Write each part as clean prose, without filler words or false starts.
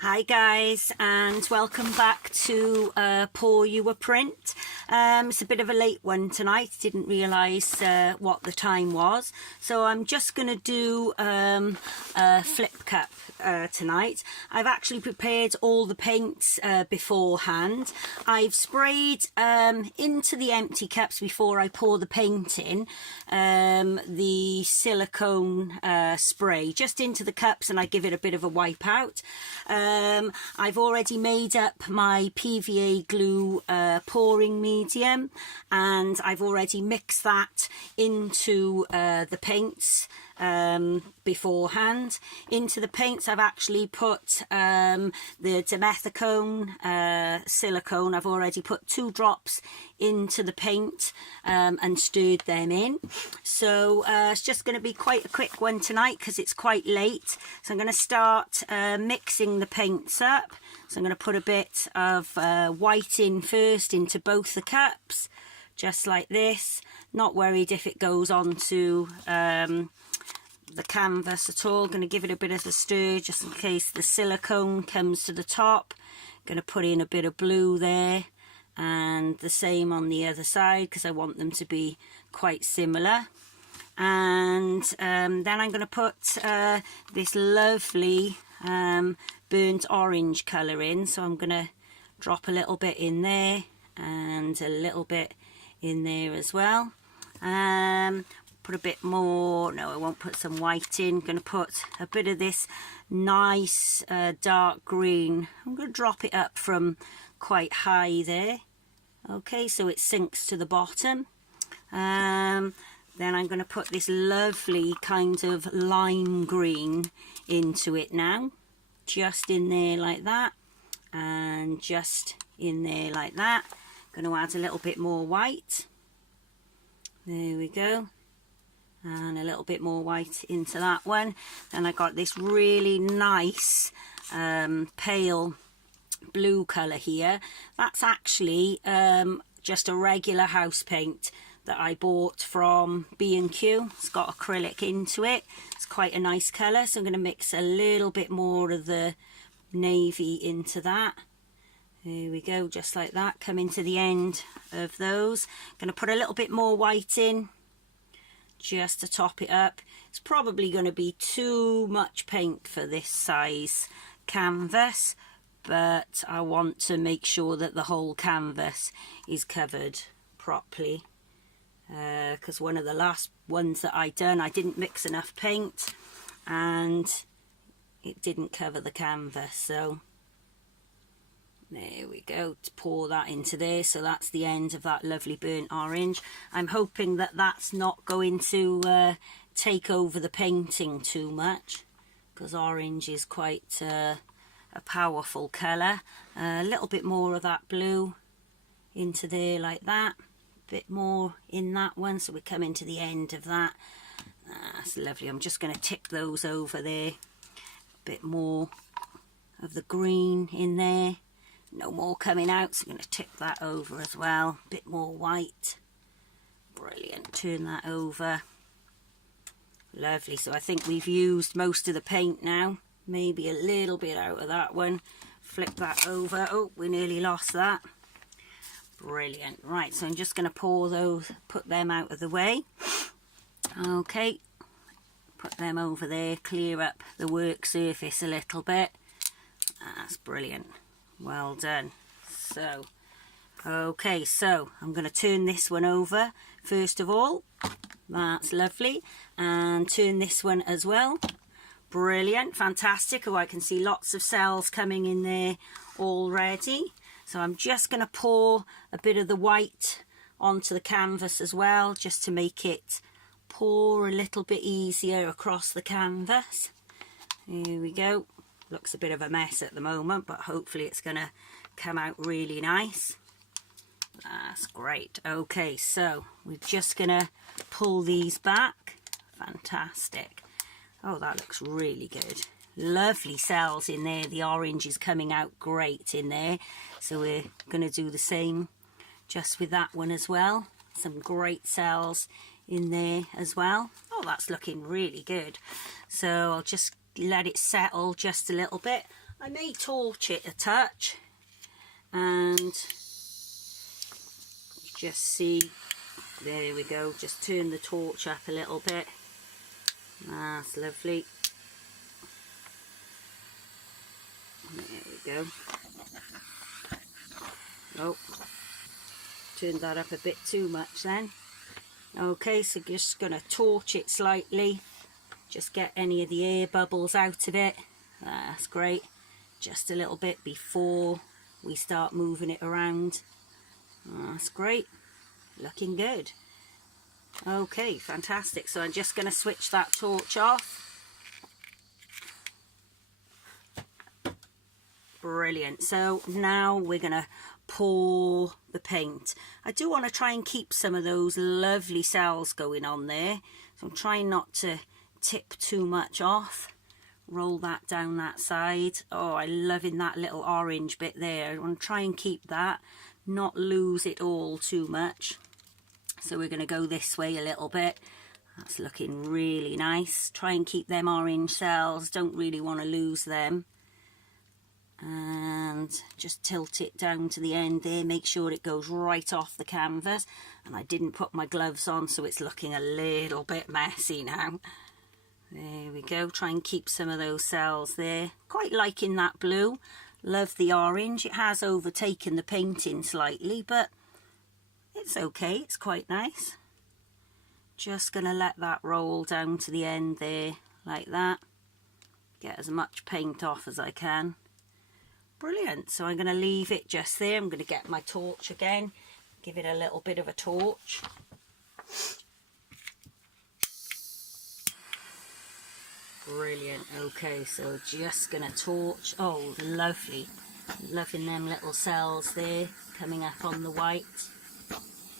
Hi guys, and welcome back to Pour You a Print. It's a bit of a late one tonight. Didn't realise what the time was, so I'm just going to do a flip cup tonight. I've actually prepared all the paints beforehand. I've sprayed into the empty cups before I pour the paint in the silicone spray just into the cups, and I give it a bit of a wipe out. I've already made up my PVA glue pouring medium, and I've already mixed that into the paints beforehand. Into the paints I've actually put the dimethicone silicone. I've already put 2 drops into the paint and stirred them in. So it's just going to be quite a quick one tonight because it's quite late. So I'm going to start mixing the paints up. So I'm going to put a bit of white in first into both the cups, just like this. Not worried if it goes onto the canvas at all. Going to give it a bit of a stir just in case the silicone comes to the top. Going to put in a bit of blue there, and the same on the other side because I want them to be quite similar. And then I'm going to put this lovely burnt orange colour in. So I'm going to drop a little bit in there and a little bit in there as well. Put a bit more, no, I won't put some white in. Going to put a bit of this nice dark green. I'm going to drop it up from quite high there. Okay, so it sinks to the bottom. Then I'm going to put this lovely kind of lime green into it now. Just in there like that, and just in there like that. Going to add a little bit more white. There we go. And a little bit more white into that one. Then I got this really nice pale blue colour here. That's actually just a regular house paint that I bought from B&Q. It's got acrylic into it. It's quite a nice colour, so I'm going to mix a little bit more of the navy into that. There we go, just like that. Coming to the end of those. Going to put a little bit more white in just to top it up. It's probably going to be too much paint for this size canvas, but I want to make sure that the whole canvas is covered properly, because one of the last ones that I done, I didn't mix enough paint and it didn't cover the canvas. So there we go, to pour that into there. So that's the end of that lovely burnt orange. I'm hoping that that's not going to take over the painting too much, because orange is quite a powerful colour. A little bit more of that blue into there like that. Bit more in that one, so we come into the end of that. That's lovely. I'm just going to tip those over there. Bit more of the green in there. No more coming out, so I'm going to tip that over as well. Bit more white. Brilliant. Turn that over. Lovely. So I think we've used most of the paint now. Maybe a little bit out of that one. Flip that over. Oh, we nearly lost that. Brilliant. Right, so I'm just going to pour those, put them out of the way. Okay, put them over there, clear up the work surface a little bit. That's brilliant. Well done. So, okay, so I'm going to turn this one over first of all. That's lovely. And turn this one as well. Brilliant, fantastic. Oh, I can see lots of cells coming in there already. So I'm just going to pour a bit of the white onto the canvas as well, just to make it pour a little bit easier across the canvas. Here we go. Looks a bit of a mess at the moment, but hopefully it's going to come out really nice. That's great. Okay, so we're just going to pull these back. Fantastic. Oh, that looks really good. Lovely cells in there. The orange is coming out great in there. So we're going to do the same just with that one as well. Some great cells in there as well. Oh, that's looking really good. So I'll just let it settle just a little bit. I may torch it a touch and just see. There we go, just turn the torch up a little bit. That's lovely. There we go. Oh, turned that up a bit too much then. Okay, so just going to torch it slightly, just get any of the air bubbles out of it. That's great. Just a little bit before we start moving it around. That's great. Looking good. Okay, fantastic. So I'm just going to switch that torch off. Brilliant. So now we're going to pour the paint. I do want to try and keep some of those lovely cells going on there. So I'm trying not to tip too much off. Roll that down that side. Oh, I'm loving that little orange bit there. I want to try and keep that, not lose it all too much. So we're going to go this way a little bit. That's looking really nice. Try and keep them orange cells. Don't really want to lose them. And just tilt it down to the end there. Make sure it goes right off the canvas. And I didn't put my gloves on, so it's looking a little bit messy now. There we go. Try and keep some of those cells there. Quite liking that blue. Love the orange. It has overtaken the painting slightly, but it's okay. It's quite nice. Just going to let that roll down to the end there, like that. Get as much paint off as I can. Brilliant. So I'm going to leave it just there. I'm going to get my torch again. Give it a little bit of a torch. Brilliant. Okay, so just going to torch. Oh, lovely. Loving them little cells there coming up on the white.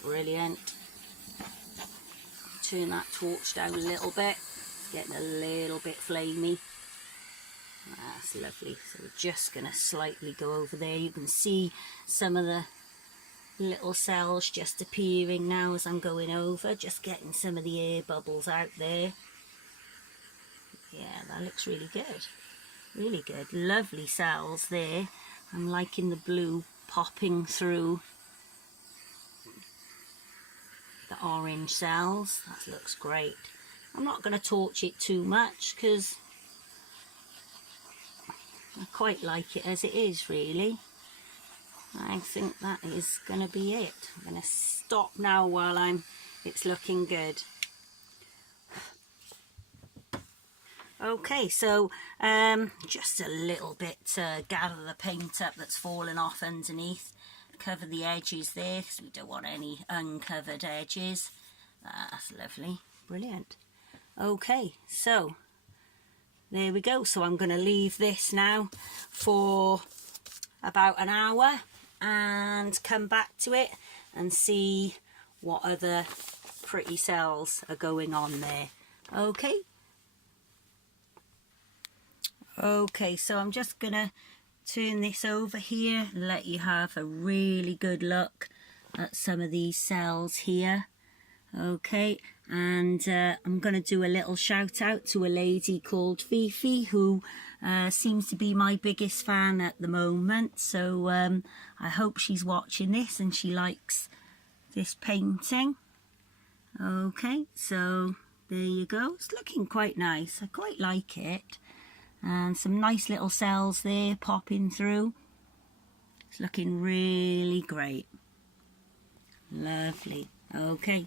Brilliant. Turn that torch down a little bit. It's getting a little bit flamey. That's lovely. So we're just going to slightly go over there. You can see some of the little cells just appearing now as I'm going over. Just getting some of the air bubbles out there. Yeah, that looks really good. Really good. Lovely cells there. I'm liking the blue popping through the orange cells. That looks great. I'm not going to torch it too much because I quite like it as it is, really. I think that is going to be it. I'm going to stop now while it's looking good. Okay, so just a little bit to gather the paint up that's fallen off underneath. Cover the edges there because we don't want any uncovered edges. That's lovely. Brilliant. Okay, so there we go. So I'm going to leave this now for about an hour and come back to it and see what other pretty cells are going on there. Okay. Okay, so I'm just going to turn this over here and let you have a really good look at some of these cells here. Okay, and I'm going to do a little shout out to a lady called Fifi who seems to be my biggest fan at the moment. So I hope she's watching this and she likes this painting. Okay, so there you go. It's looking quite nice. I quite like it. And some nice little cells there popping through. It's looking really great. Lovely. Okay.